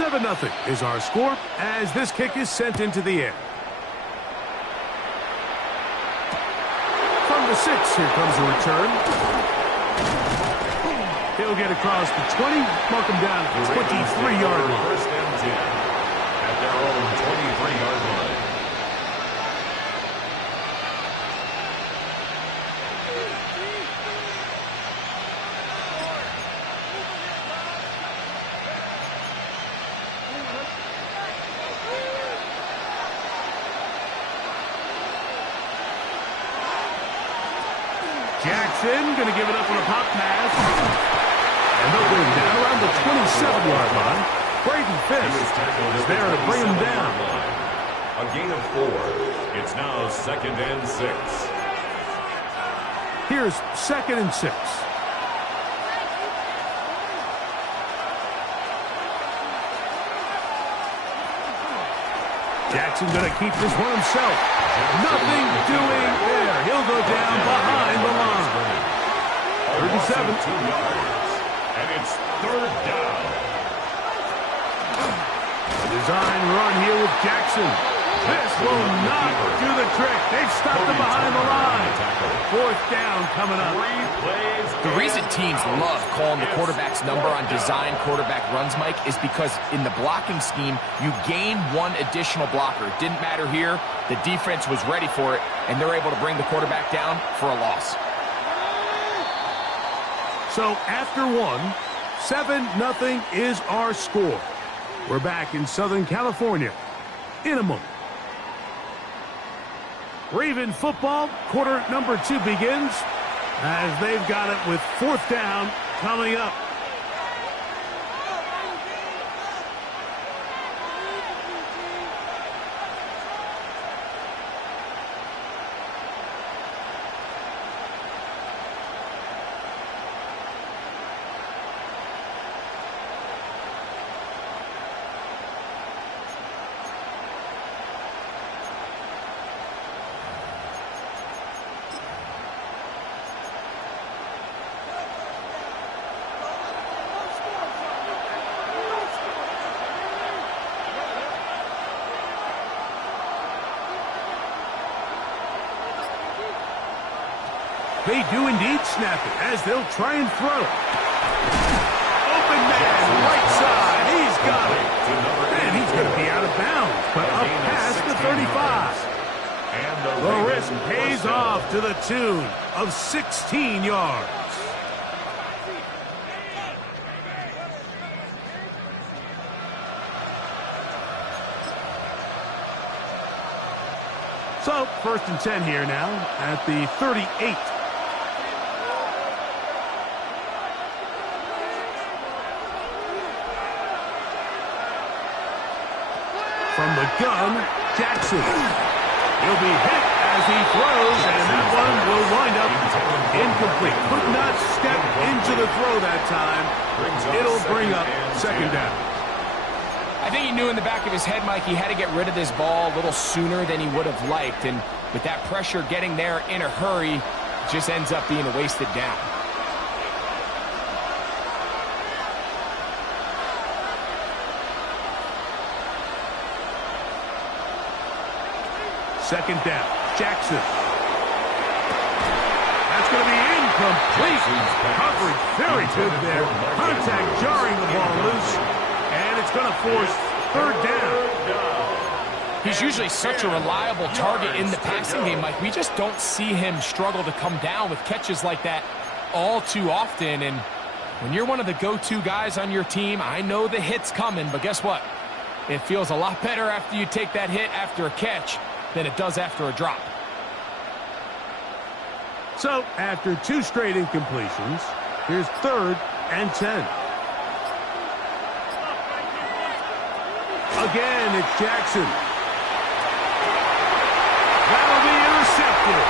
7-0 is our score as this kick is sent into the air. From the 6, here comes a return. He'll get across the 20, mark him down at the 23-yard line. First and 10 at their own 23-yard line. Jackson going to give it up on a pop pass. And they'll bring him down around the 27-yard line. Braden Fisk is there to bring him down. A gain of 4. It's now 2nd and 6. Here's 2nd and 6. Jackson going to keep this one himself. Nothing doing there. He'll go down behind the line. 37. 2 yards. And it's 3rd down. A design run here with Jackson. This will not do the trick. They've stopped him behind the line. 4th down coming up. The reason teams love calling the quarterback's number on design quarterback runs, Mike, is because in the blocking scheme, you gain one additional blocker. It didn't matter here. The defense was ready for it, and they're able to bring the quarterback down for a loss. So after 1, 7-0 is our score. We're back in Southern California in a moment. Raven football, quarter number 2 begins as they've got it with 4th down coming up. They do indeed snap it as they'll try and throw. Open man, right side. He's got it. And he's going to be out of bounds, but up past the 35. The risk pays off to the tune of 16 yards. So, 1st and 10 here now at the 38. From the gun, Jackson. He'll be hit as he throws, and that one will wind up incomplete. Could not step into the throw that time. It'll bring up 2nd down. I think he knew in the back of his head, Mike, he had to get rid of this ball a little sooner than he would have liked. And with that pressure getting there in a hurry, it just ends up being a wasted down. Second down, Jackson. That's going to be incomplete. Coverage very good there. Contact jarring the ball loose. And it's going to force 3rd down. He's usually such a reliable target in the passing game, Mike. We just don't see him struggle to come down with catches like that all too often. And when you're one of the go-to guys on your team, I know the hit's coming, but guess what? It feels a lot better after you take that hit after a catch than it does after a drop. So, after 2 straight incompletions, here's 3rd and 10. Again, it's Jackson. That'll be intercepted.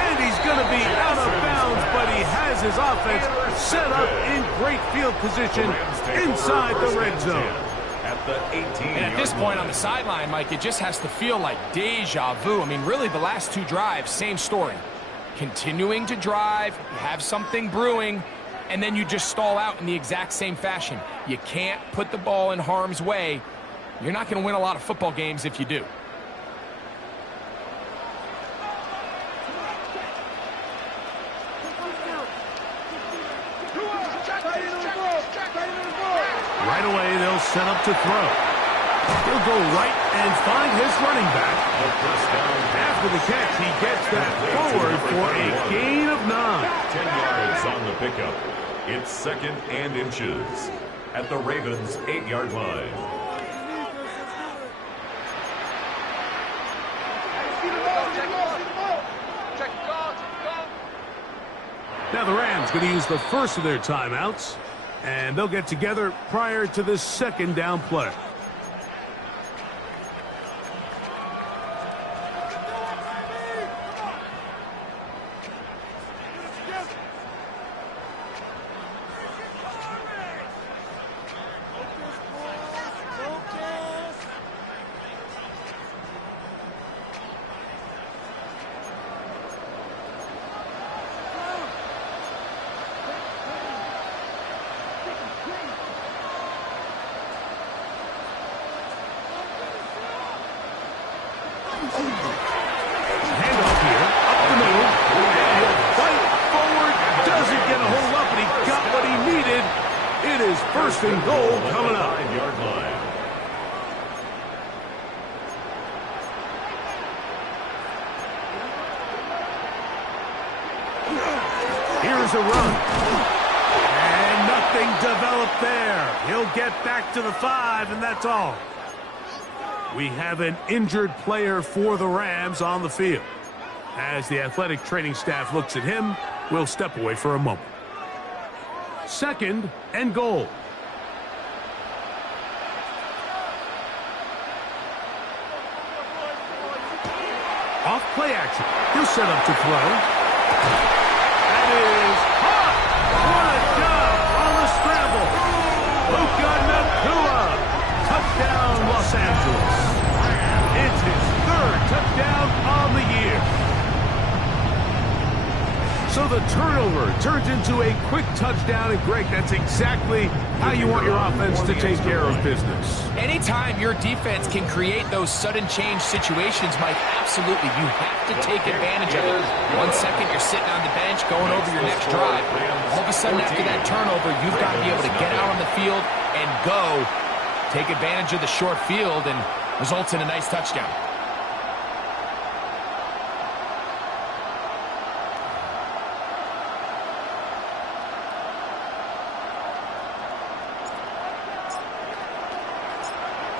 And he's going to be out of bounds, but he has his offense set up in great field position inside the red zone. And at this point on the sideline, Mike, it just has to feel like deja vu. I mean, really, the last 2 drives, same story. Continuing to drive, you have something brewing, and then you just stall out in the exact same fashion. You can't put the ball in harm's way. You're not going to win a lot of football games if you do. Right away, they'll set up to throw. He'll go right and find his running back. After the catch, he gets that forward for a gain of 9. 10 yards on the pickup. It's 2nd and inches at the Ravens' 8-yard line. Now the Rams going to use the first of their timeouts, and they'll get together prior to this 2nd down play. Handoff here, up the middle, and he'll fight forward, doesn't get a hold up, and he got what he needed. It is 1st and goal coming up. 5-yard line. Here's a run. And nothing developed there. He'll get back to the 5, and that's all. We have an injured player for the Rams on the field. As the athletic training staff looks at him, we'll step away for a moment. 2nd and goal. Off play action. He'll set up to throw. That is hot. What a job on the scramble. Puka Nacua. Touchdown, Los Angeles. It's his 3rd touchdown on the year. So the turnover turns into a quick touchdown, and Greg, that's exactly how you want your offense to take care of business. Anytime your defense can create those sudden change situations, Mike, absolutely, you have to take advantage of it. 1 second, you're sitting on the bench, going over your next drive. All of a sudden, after that turnover, you've got to be able to get out on the field and go. Take advantage of the short field, and results in a nice touchdown.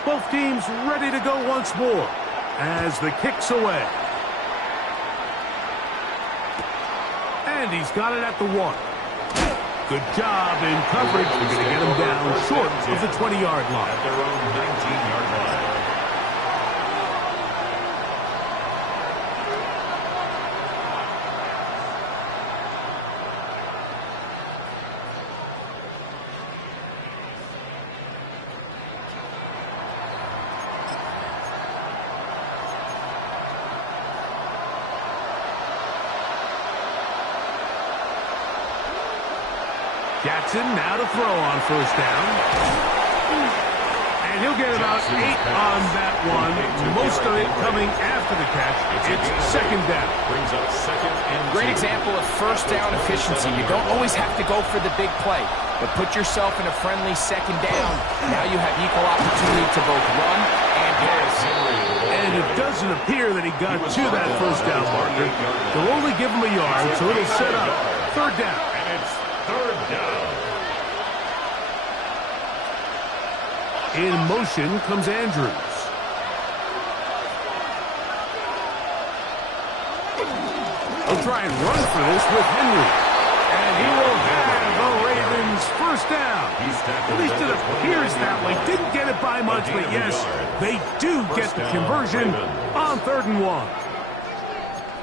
Both teams ready to go once more as the kick's away. And he's got it at the 1. Good job in coverage. They're going to get him down short of the 20-yard line. At their own 19-yard line. Jackson now to throw on 1st down. And he'll get about 8 on that one. Most of it coming after the catch. It's 2nd down. Brings up 2nd and 2. Great example of 1st down efficiency. You don't always have to go for the big play, but put yourself in a friendly 2nd down. Now you have equal opportunity to both run and pass. And it doesn't appear that he got to that 1st down marker. They'll only give him a yard, so it'll set up 3rd down. And it's 3rd down. In motion comes Andrews. He'll try and run for this with Henry. And he will have the Ravens 1st down. At least it appears that way. Didn't get it by much, but yes, they do get the conversion on 3rd and 1.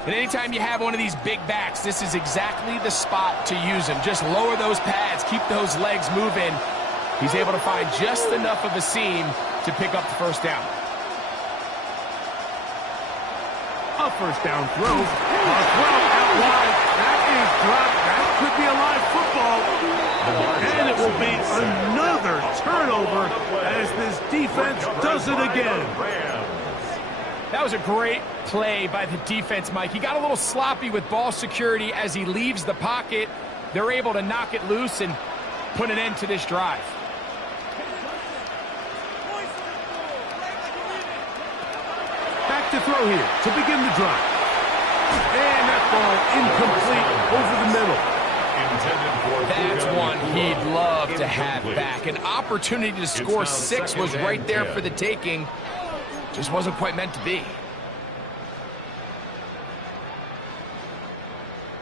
And anytime you have one of these big backs, this is exactly the spot to use him. Just lower those pads, keep those legs moving. He's able to find just enough of a seam to pick up the 1st down. A first down throw. A throw out wide. That is dropped. That could be a live football. And it will be another turnover as this defense does it again. That was a great play by the defense, Mike. He got a little sloppy with ball security as he leaves the pocket. They're able to knock it loose and put an end to this drive. Back to throw here to begin the drive. And that ball incomplete over the middle. That's one he'd love to have back. An opportunity to score 6 was right there for the taking. Just wasn't quite meant to be.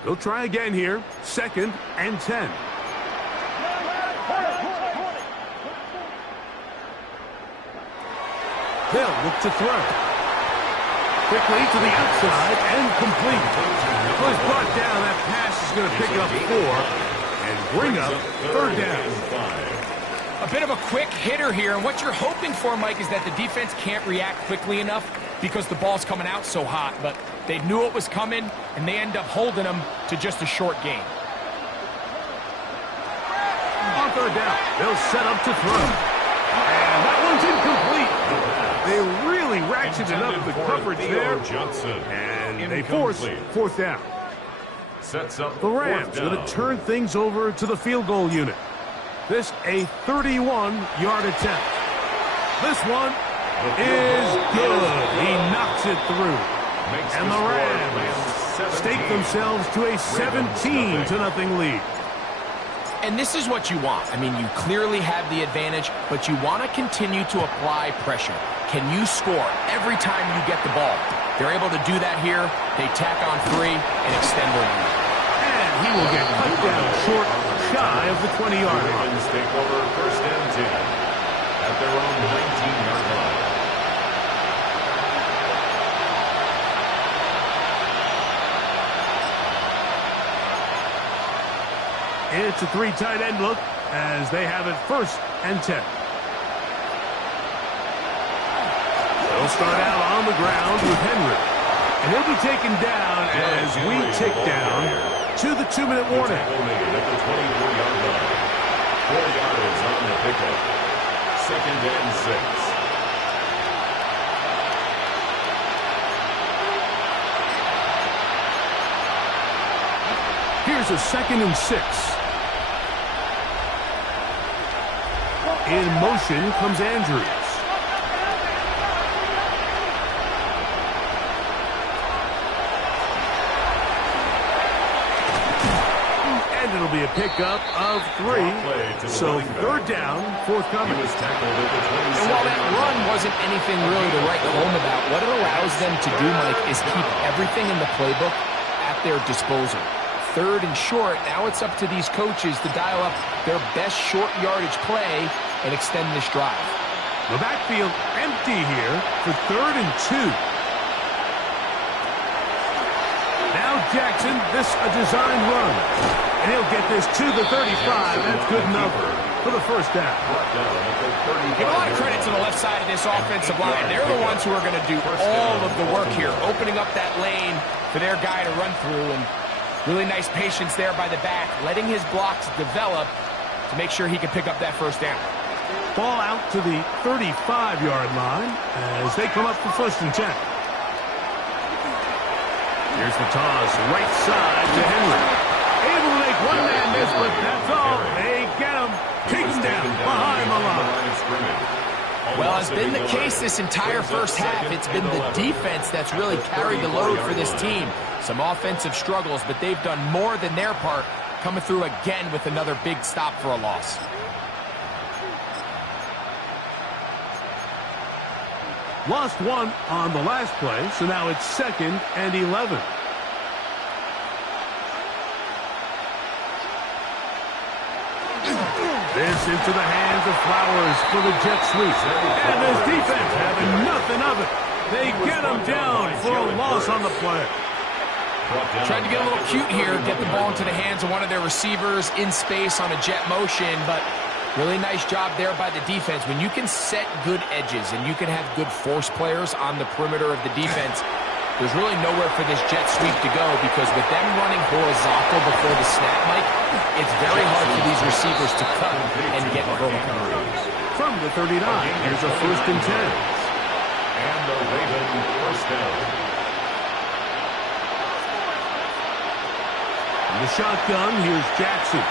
They'll try again here. 2nd and 10. They'll look to throw. Quickly to the outside and complete. Was brought down. That pass is going to pick up 4 and bring up 3rd down. A bit of a quick hitter here, and what you're hoping for, Mike, is that the defense can't react quickly enough because the ball's coming out so hot, but they knew it was coming, and they end up holding them to just a short gain. On 3rd down, they'll set up to throw. And that one's incomplete. They really ratcheted up the coverage there, and they force 4th down. Sets up The Rams going to turn things over to the field goal unit. This a 31-yard attempt. This one is good. He knocks it through. And the Rams stake themselves to a 17-0 lead. And this is what you want. I mean, you clearly have the advantage, but you want to continue to apply pressure. Can you score every time you get the ball? They're able to do that here. They tack on 3 and extend their lead. And he will get cut down short, shy of the 20-yard line. Ravens take over 1st and 10 at their own 19-yard line. It's a 3 tight end look as they have it 1st and 10. They'll start out on the ground with Henry. And he'll be taken down as we tick down to the 2-minute warning. At the 24-yard line. 4 yards on the pickup. 2nd and 6. Here's a 2nd and 6. In motion comes Andrews. And it'll be a pickup of 3. So 3rd down, forthcoming. And while that run wasn't anything really to write home about, what it allows them to do, Mike, is keep everything in the playbook at their disposal. 3rd and short, now it's up to these coaches to dial up their best short yardage play and extend this drive. The backfield empty here for 3rd and 2. Now Jackson, this a design run. And he'll get this to the 35. That's good enough for the 1st down. Give a lot of credit to the left side of this offensive line. They're the ones who are going to do all of the work here, opening up that lane for their guy to run through. And really nice patience there by the back, letting his blocks develop to make sure he can pick up that 1st down. Ball out to the 35-yard line as they come up for 1st and 10. Here's the toss, right side to Henry. Able to make one man miss, but that's all. They get him. Take him down behind the line. Well, it's been the case this entire 1st half. It's been the defense that's really carried the load for this team. Some offensive struggles, but they've done more than their part, coming through again with another big stop for a loss. Lost 1 on the last play, so now it's 2nd and 11. This into the hands of Flowers for the jet sweep. And this defense having nothing of it. They get him down for a loss on the play. Tried to get a little cute here, get the ball into the hands of one of their receivers in space on a jet motion, but really nice job there by the defense. When you can set good edges and you can have good force players on the perimeter of the defense, There's really nowhere for this jet sweep to go because with them running horizontal before the snap, Mike, it's very hard for these receivers to cut and get vertical. From the 39, here's a 1st and 10. And the Ravens first down. In the shotgun, here's Jackson.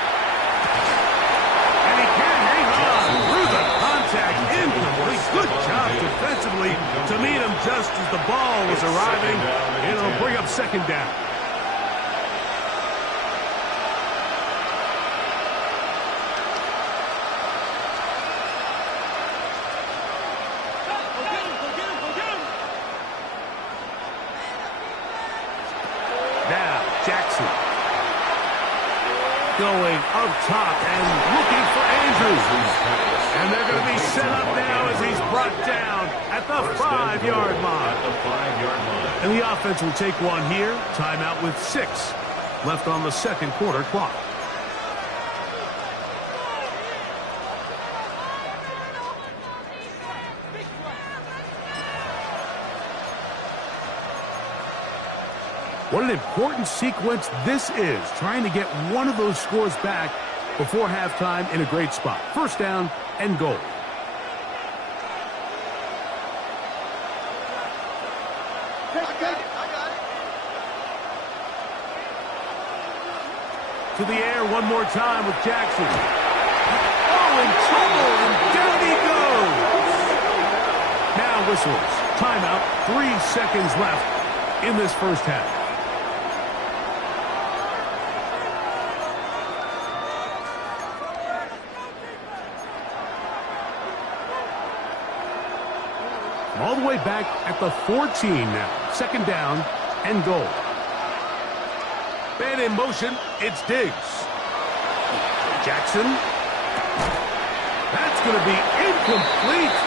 And he can't hang on through the contact. Incomplete. Good job defensively to meet him just as the ball was arriving. It'll bring up 2nd down. Now, Jackson. Going up top and looking for Andrews. And they're going to be set up now as he's brought down at the 5-yard line. And the offense will take one here. Timeout with 6 left on the 2nd quarter clock. What an important sequence this is, trying to get one of those scores back before halftime in a great spot. 1st down and goal. To the air one more time with Jackson. Oh, in trouble, and down he goes. Now whistles. Timeout, 3 seconds left in this 1st half. All the way back at the 14 now. 2nd down and goal. Man in motion, it's Diggs. Jackson. That's going to be incomplete.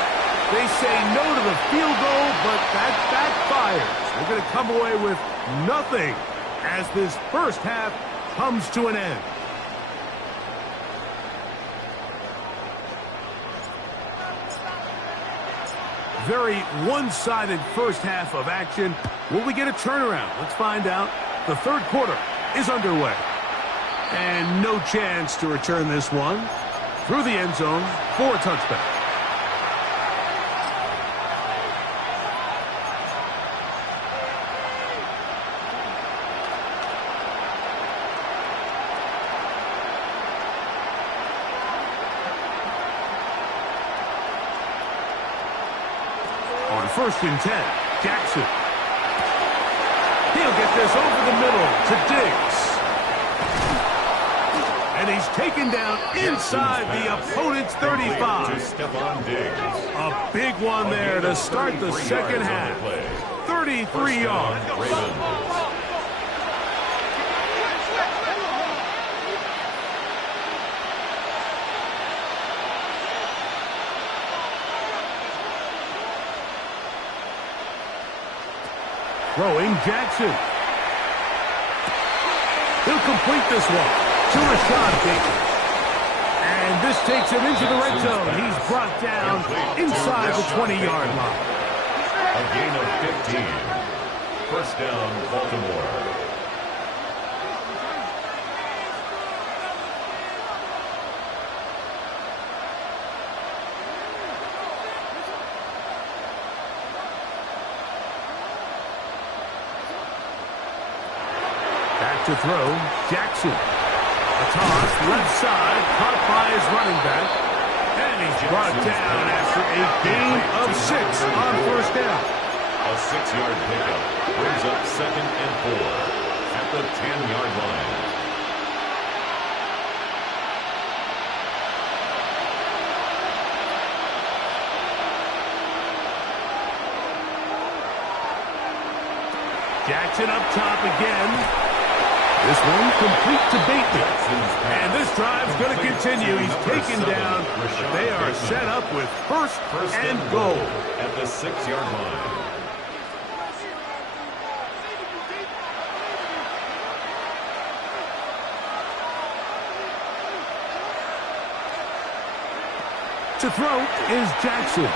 They say no to the field goal, but that backfires. They're going to come away with nothing as this 1st half comes to an end. Very one-sided 1st half of action. Will we get a turnaround? Let's find out. The 3rd quarter is underway. And no chance to return this one. Through the end zone for a touchback. On 1st and 10, Jackson. He'll get this over the middle to Diggs. And he's taken down inside the opponent's 35. Stephon Diggs. A big one there to start the 2nd half. 33 yards. Throwing Jackson. He'll complete this one to Rashad Bateman. And this takes him into the red zone. He's brought down inside the 20-yard line. A gain of 15. 1st down, Baltimore. To throw, Jackson. A toss, left side, caught by his running back. And he's brought down after a gain of 6 on 1st down. A 6-yard pickup brings up 2nd and 4 at the 10-yard line. Jackson up top again. This one complete to Bateman. And this drive's going to continue. He's taken down. They are set up with first and goal at the 6-yard line. To throw is Jackson.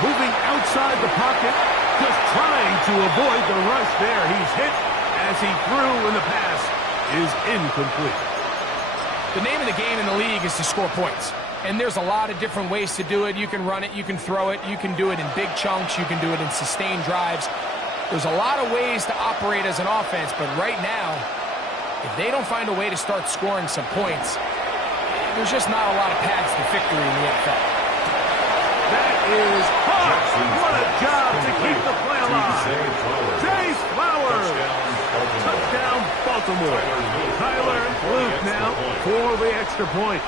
Moving outside the pocket. Just trying to avoid the rush there. He's hit as he threw, and the pass is incomplete. The name of the game in the league is to score points. And there's a lot of different ways to do it. You can run it, you can throw it, you can do it in big chunks, you can do it in sustained drives. There's a lot of ways to operate as an offense, but right now, if they don't find a way to start scoring some points, there's just not a lot of paths to victory in the NFL. That is hard. What a job to keep the play alive. Chase Flowers. Touchdown, Baltimore. Tyler Luke now for the extra point.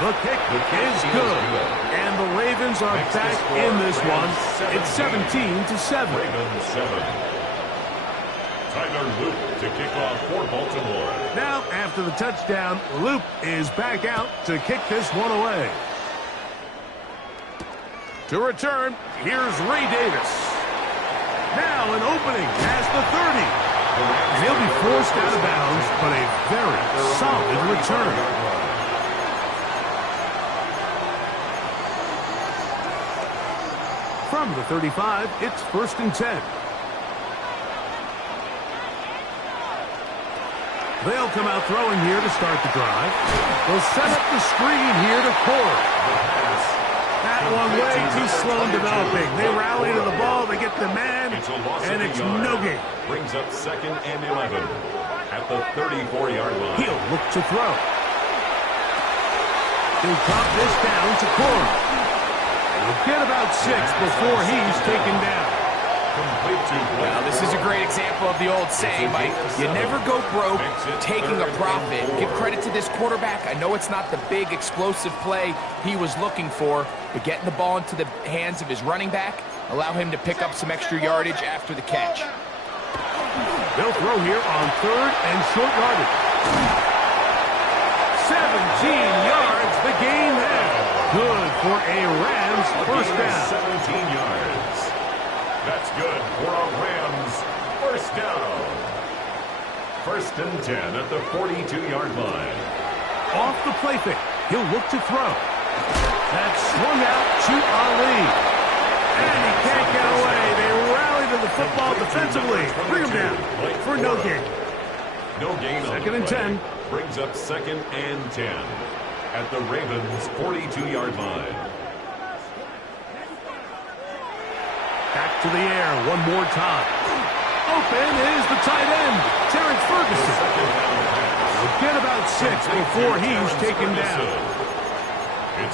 The kick is good, and the Ravens are back in this one. It's 17-7. Ravens 7. Tyler Luke to kick off for Baltimore. Now, after the touchdown, Luke is back out to kick this one away. To return, here's Ray Davis. Now an opening past the 30. And he'll be forced out of bounds, but a very solid return. From the 35, it's 1st and 10. They'll come out throwing here to start the drive. They'll set up the screen here to Core. That one way too slow in developing. They rally to the ball, they get the man, and it's no gain. Brings up 2nd and 11 at the 34-yard line. He'll look to throw. He'll drop this down to Core. He'll get about 6 before he's taken down. Well, this is a great example of the old saying, Mike. You never go broke taking a profit. Give credit to this quarterback. I know it's not the big explosive play he was looking for, but getting the ball into the hands of his running back, allow him to pick up some extra yardage after the catch. They'll throw here on 3rd and short yardage. 17 yards, the gain there. Good for a Rams first down. 17 yards. That's good for a Rams first down. 1st and 10 at the 42-yard line. Off the play fake, he'll look to throw. That's swung out to Ali. And he can't get away. They rally to the football defensively. Bring him down for no gain. No gain on 2nd and 10. Brings up 2nd and 10 at the Ravens' 42-yard line. Back to the air one more time. Open is the tight end, Terrence Ferguson. He'll get about 6 before he's taken down.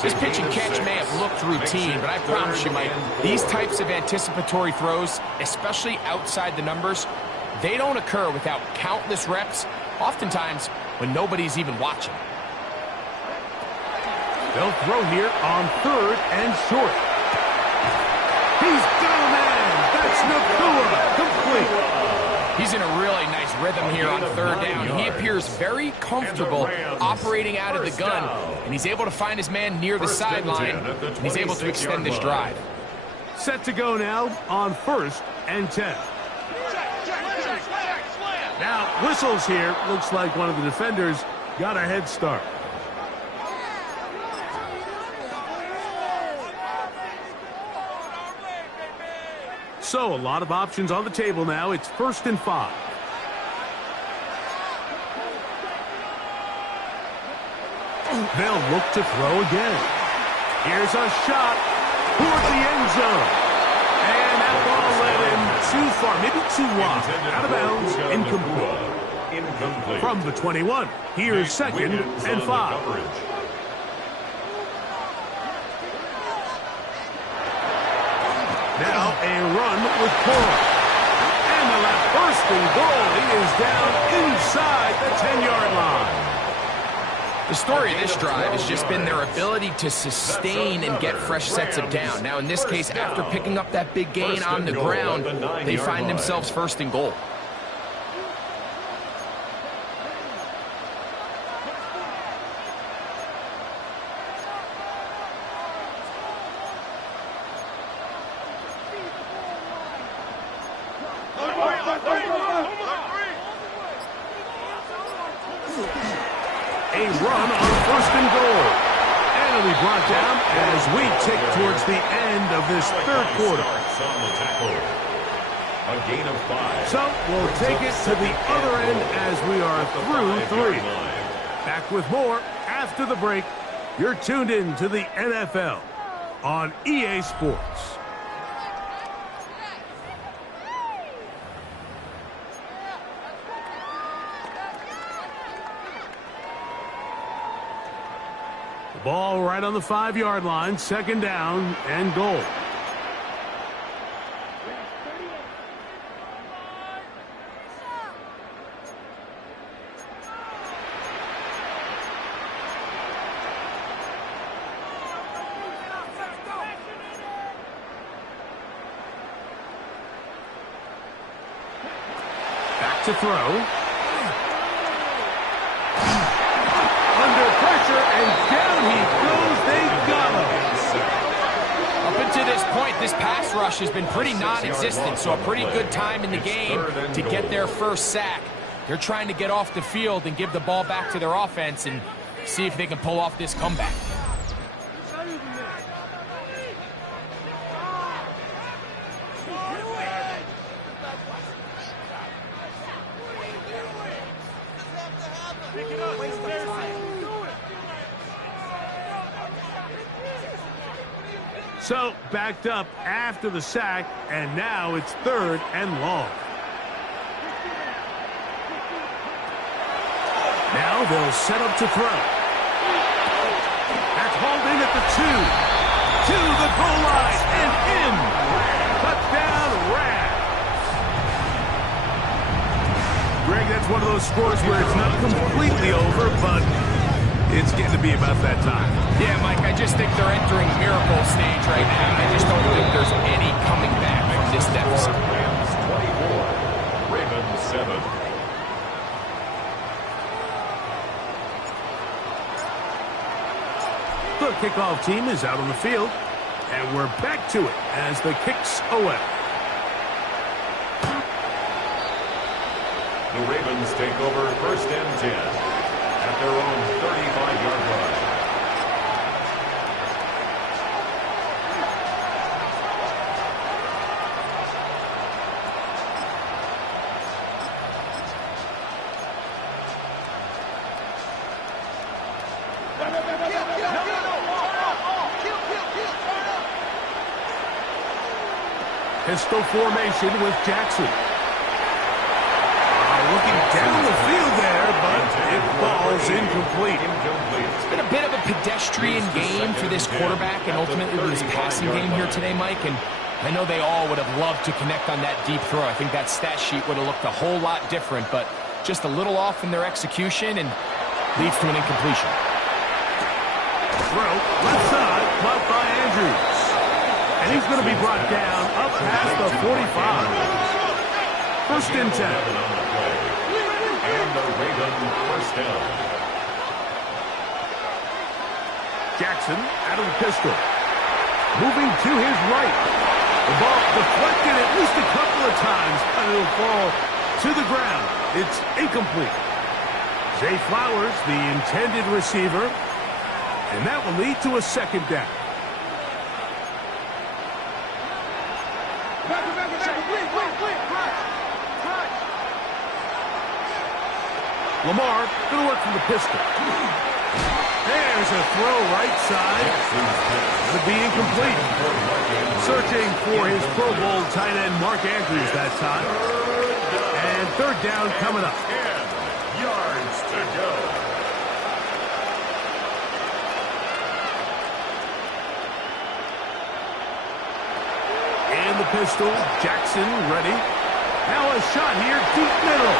This pitch and catch may have looked routine, but I promise you, Mike, these types of anticipatory throws, especially outside the numbers, they don't occur without countless reps, oftentimes when nobody's even watching. They'll throw here on 3rd and short. He's got a man. That's Nakua. Complete. He's in a really nice rhythm here on 3rd down. He appears very comfortable operating out of the gun, and he's able to find his man near the sideline, and he's able to extend this drive. Set to go now on 1st and 10. Now, whistles here. Looks like one of the defenders got a head start. So, a lot of options on the table now. It's 1st and 5. They'll look to throw again. Here's a shot towards the end zone. And that ball led him too far, maybe too wide. Out of bounds, incomplete. From the 21, here's 2nd and 5. Now a run with Cora. And the left bursting goal. He is down inside the 10-yard line. The story of this drive has just been their ability to sustain and get fresh sets of down. Now, in this case, after picking up that big gain on the ground, they find themselves 1st and goal. A run on 1st and goal. And going to be brought down as we tick towards the end of this third quarter. A gain of 5. So we'll take it to the other end as we are through 3. Back with more after the break. You're tuned in to the NFL on EA Sports. Ball right on the 5-yard line, second down and goal. Back to throw. Under pressure, and down he goes. They got him. Up until this point, this pass rush has been pretty non-existent, so a pretty good time in the game to get their first sack. They're trying to get off the field and give the ball back to their offense and see if they can pull off this comeback. So, backed up after the sack, and now it's third and long. Now they'll set up to throw. That's hauled in at the 2. To the goal line and in. Touchdown, Rams. Greg, that's one of those scores where it's not completely over, but it's getting to be about that time. Yeah, Mike, I just think they're entering miracle stage right now. I just don't think there's any coming back from this deficit. Rams 24, Ravens 7. The kickoff team is out on the field, and we're back to it as the kick's away. The Ravens take over first and 10 at their own 35-yard line. Pistol formation with Jackson. Looking down the field there, but it falls incomplete. It's been a bit of a pedestrian game for this quarterback and ultimately this passing game here today, Mike. And I know they all would have loved to connect on that deep throw. I think that stat sheet would have looked a whole lot different, but just a little off in their execution and leads to an incompletion. Throw, left side, caught by Andrews. And he's going to be brought down up past the 45. First and 10. And the Ravens first down. Jackson out of the pistol. Moving to his right. The ball deflected at least a couple of times, but it'll fall to the ground. It's incomplete. Zay Flowers, the intended receiver, and that will lead to a second down. Lamar going to work from the pistol. There's a throw right side. Going to be incomplete. Searching for his Pro Bowl tight end Mark Andrews that time. And third down coming up. 10 yards to go. In the pistol, Jackson ready. Now a shot here, deep middle.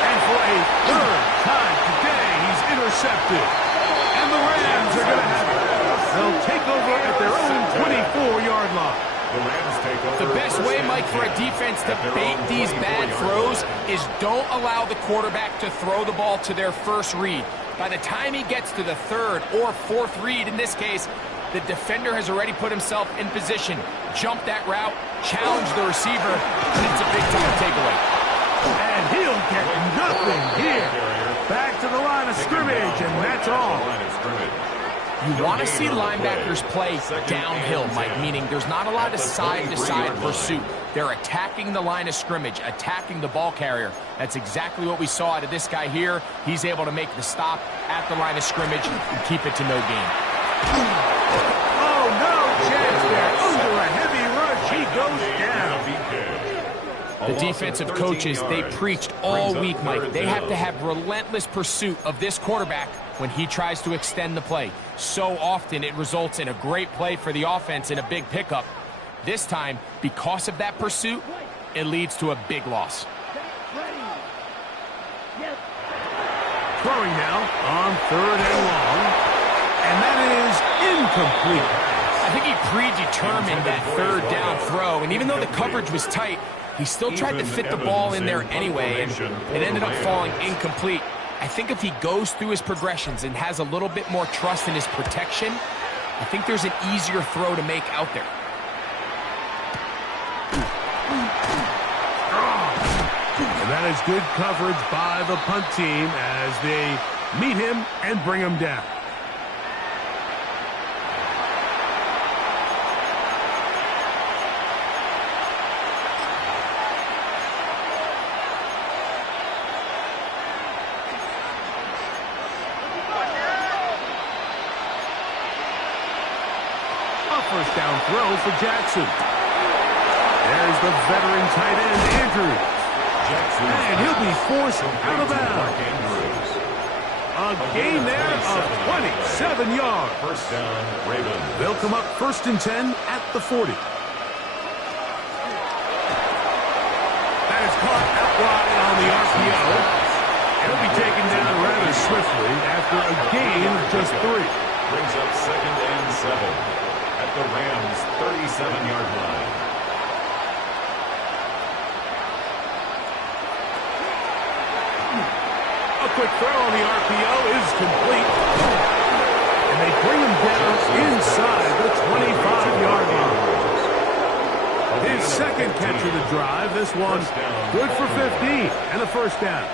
And for a third time today, he's intercepted. And the Rams are going to have it. They'll take over at their own 24-yard line. The Rams take over. The best way, Mike, for a defense to bait these bad throws is don't allow the quarterback to throw the ball to their first read. By the time he gets to the third or fourth read, in this case, the defender has already put himself in position. Jump that route, challenge the receiver, and it's a big-time takeaway. And he'll get nothing here. Back to the line of scrimmage, and that's all. You want to see linebackers play downhill, Mike, meaning there's not a lot of side-to-side pursuit. They're attacking the line of scrimmage, attacking the ball carrier. That's exactly what we saw out of this guy here. He's able to make the stop at the line of scrimmage and keep it to no gain. Oh, no chance there. Under a heavy rush, he goes down. The defensive coaches, they preached all week, Mike. They have to have relentless pursuit of this quarterback when he tries to extend the play. So often it results in a great play for the offense and a big pickup. This time, because of that pursuit, it leads to a big loss. Throwing now on 3rd and long, and that is incomplete. I think he predetermined that 3rd down throw, and even though the coverage was tight, he still tried to fit the ball in there anyway, and it ended up falling incomplete. I think if he goes through his progressions and has a little bit more trust in his protection, I think there's an easier throw to make out there. And that is good coverage by the punt team as they meet him and bring him down. First down throw for Jackson. There's the veteran tight end, Andrews. And he'll be forced out of bounds. A gain there of 27 yards. First down, Ravens. They'll come up 1st and 10 at the 40. That is caught out wide on the RPO. It'll be taken down rather swiftly after a gain of just 3. Brings up 2nd and 7. At the Rams' 37-yard line. A quick throw on the RPO is complete. And they bring him down inside the 25-yard line. His 2nd catch of the drive. This one good for 15 and a first down.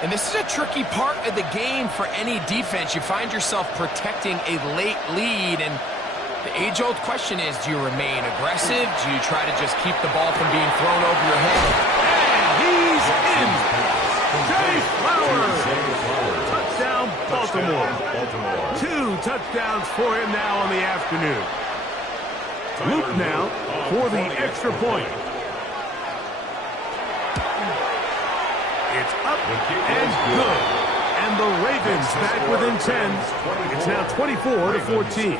And this is a tricky part of the game for any defense. You find yourself protecting a late lead, and the age-old question is, do you remain aggressive? Do you try to just keep the ball from being thrown over your head? And he's in. Zay Flowers. Touchdown, Baltimore. 2 touchdowns for him now on the afternoon. Luke now for the extra point. It's up and good. And the Ravens back within 10. It's now 24-14.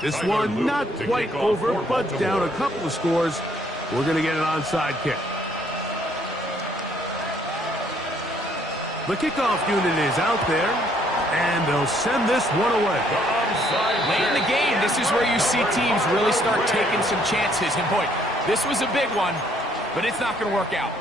This one not quite over, but down a couple of scores. We're going to get an onside kick. The kickoff unit is out there, and they'll send this one away. Late in the game, this is where you see teams really start taking some chances. And boy, this was a big one, but it's not going to work out.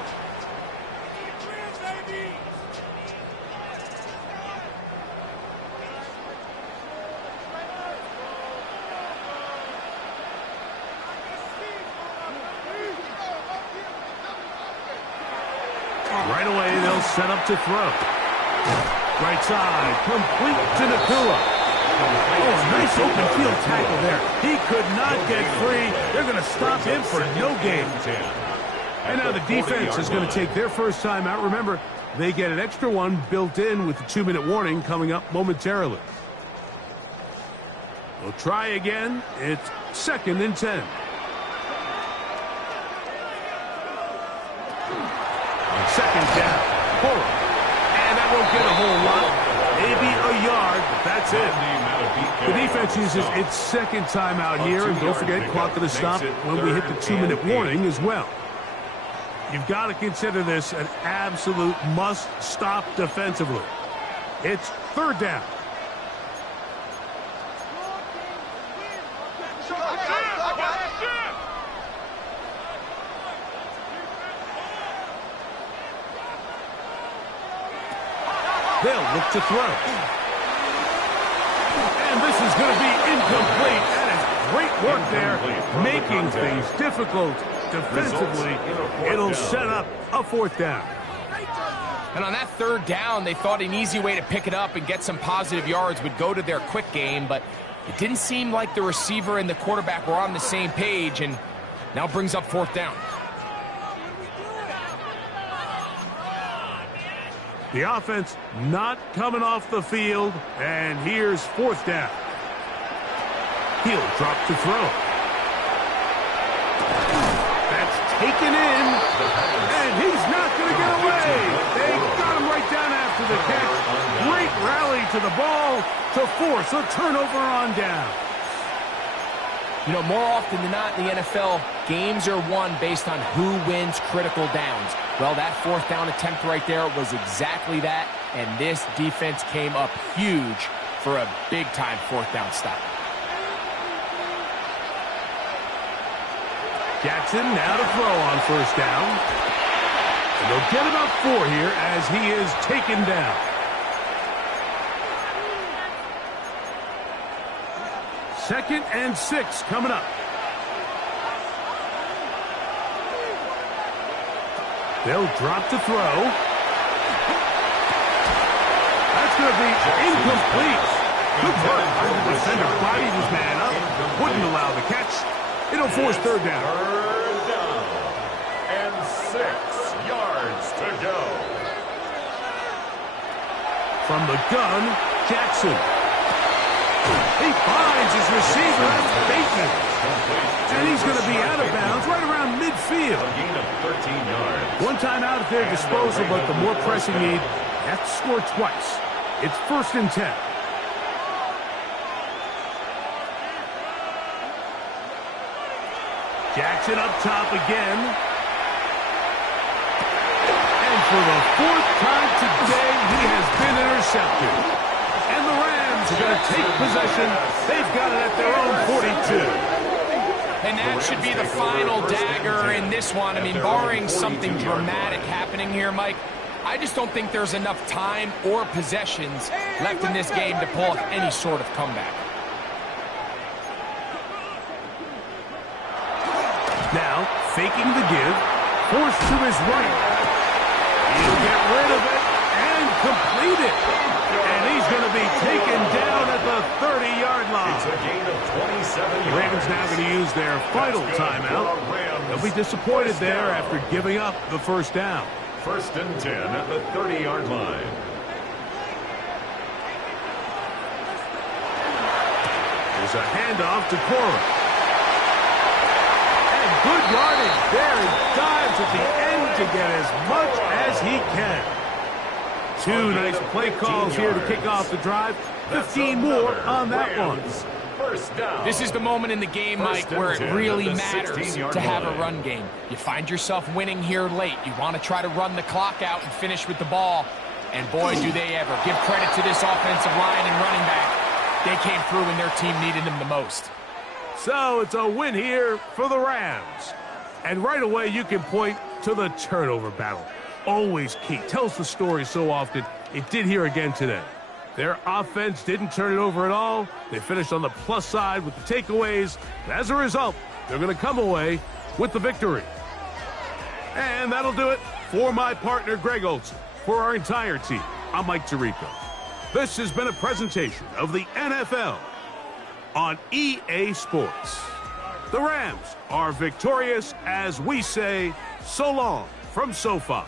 Right away, they'll set up to throw. Right side, complete to Nakua. Oh, nice open field tackle there. He could not get free. They're going to stop him for no gain. And now the defense is going to take their first time out. Remember, they get an extra one built in with the 2-minute warning coming up momentarily. They'll try again. It's 2nd and 10. Second down. Horror. And that won't get a whole lot. Maybe a yard, but that's it. The defense uses its 2nd timeout here, and don't forget, clock to the stop when we hit the 2-minute warning as well. You've got to consider this an absolute must-stop defensively. It's 3rd down. They'll look to throw. And this is going to be incomplete. That is great work there, making things difficult defensively. It'll set up a 4th down. And on that third down, they thought an easy way to pick it up and get some positive yards would go to their quick game, but it didn't seem like the receiver and the quarterback were on the same page, and now brings up fourth down. The offense not coming off the field, and here's fourth down. He'll drop to throw. That's taken in, and he's not going to get away. They got him right down after the catch. Great rally to the ball to force a turnover on down. You know, more often than not in the NFL, games are won based on who wins critical downs. Well, that fourth down attempt right there was exactly that, and this defense came up huge for a big-time fourth down stop. Jackson now to throw on first down. And they'll get about 4 here as he is taken down. Second and 6 coming up. They'll drop to throw. That's going to be incomplete. Good work. The defender bodied his man up. Wouldn't allow the catch. It'll force third down. Third down. And 6 yards to go. From the gun, Jackson. He finds his receiver. That's Bateman. And he's going to be out of bounds right around midfield. A gain of 13 yards. One time out at their disposal, but the more pressing need, they have to score twice. It's first and 10. Jackson up top again. And for the 4th time today, he has been intercepted. And the Rams are going to take possession. They've got it at their own 42. And that should be the final dagger in this one. I mean, barring something dramatic happening here, Mike, I just don't think there's enough time or possessions left in this game to pull off any sort of comeback. Now, faking the give, forced to his right. He'll get rid of it and complete it. And he's going to be taken down at the 30-yard line. It's a gain of 27 yards. Ravens now going to use their final timeout. They'll be disappointed there after giving up the first down. First and 10 at the 30-yard line. There's a handoff to Cora. Good yardage there. He dives at the end to get as much as he can. 2 nice play calls here to kick off the drive. 15 more on that one. First down. This is the moment in the game, Mike, where it really matters to have a run game. You find yourself winning here late. You want to try to run the clock out and finish with the ball. And boy, do they ever. Give credit to this offensive line and running back. They came through when their team needed them the most. So it's a win here for the Rams. And right away you can point to the turnover battle. Always key. Tells the story so often. It did here again today. Their offense didn't turn it over at all. They finished on the plus side with the takeaways. And as a result, they're going to come away with the victory. And that'll do it for my partner Greg Olsen. For our entire team, I'm Mike Tirico. This has been a presentation of the NFL on EA Sports. The Rams are victorious as we say so long from SoFi.